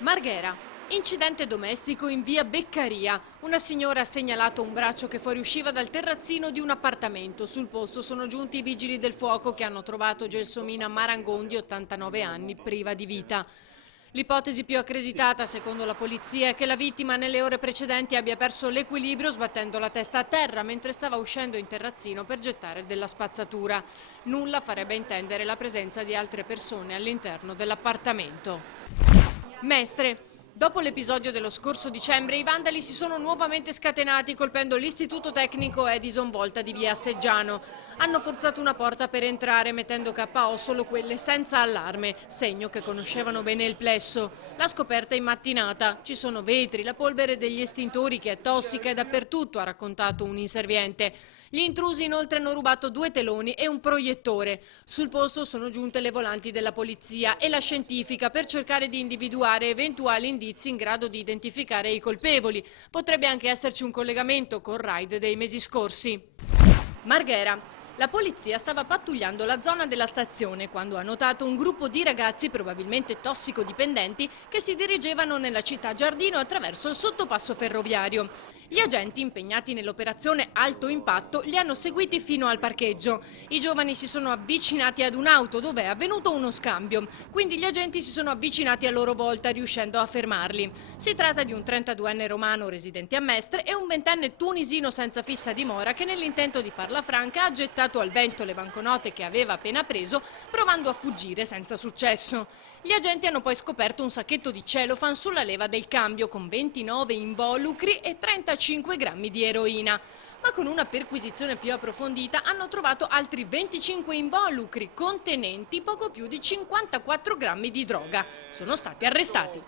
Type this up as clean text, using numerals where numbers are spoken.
Marghera. Incidente domestico in via Beccaria. Una signora ha segnalato un braccio che fuoriusciva dal terrazzino di un appartamento. Sul posto sono giunti i vigili del fuoco che hanno trovato Gelsomina Marangon di 89 anni, priva di vita. L'ipotesi più accreditata, secondo la polizia, è che la vittima nelle ore precedenti abbia perso l'equilibrio sbattendo la testa a terra mentre stava uscendo in terrazzino per gettare della spazzatura. Nulla farebbe intendere la presenza di altre persone all'interno dell'appartamento. Mestre. Dopo l'episodio dello scorso dicembre, i vandali si sono nuovamente scatenati colpendo l'istituto tecnico Edison Volta di via Seggiano. Hanno forzato una porta per entrare mettendo KO solo quelle senza allarme, segno che conoscevano bene il plesso. La scoperta è in mattinata. Ci sono vetri, la polvere degli estintori che è tossica e dappertutto, ha raccontato un inserviente. Gli intrusi inoltre hanno rubato 2 teloni e un proiettore. Sul posto sono giunte le volanti della polizia e la scientifica per cercare di individuare eventuali indizi in grado di identificare i colpevoli. Potrebbe anche esserci un collegamento col raid dei mesi scorsi. Marghera. La polizia stava pattugliando la zona della stazione quando ha notato un gruppo di ragazzi, probabilmente tossicodipendenti, che si dirigevano nella città Giardino attraverso il sottopasso ferroviario. Gli agenti impegnati nell'operazione Alto Impatto li hanno seguiti fino al parcheggio. I giovani si sono avvicinati ad un'auto dove è avvenuto uno scambio, quindi gli agenti si sono avvicinati a loro volta riuscendo a fermarli. Si tratta di un 32enne romano residente a Mestre e un 20enne tunisino senza fissa dimora che nell'intento di farla franca ha gettato al vento le banconote che aveva appena preso, provando a fuggire senza successo. Gli agenti hanno poi scoperto un sacchetto di cellophane sulla leva del cambio con 29 involucri e 35 grammi di eroina. Ma con una perquisizione più approfondita hanno trovato altri 25 involucri contenenti poco più di 54 grammi di droga. Sono stati arrestati.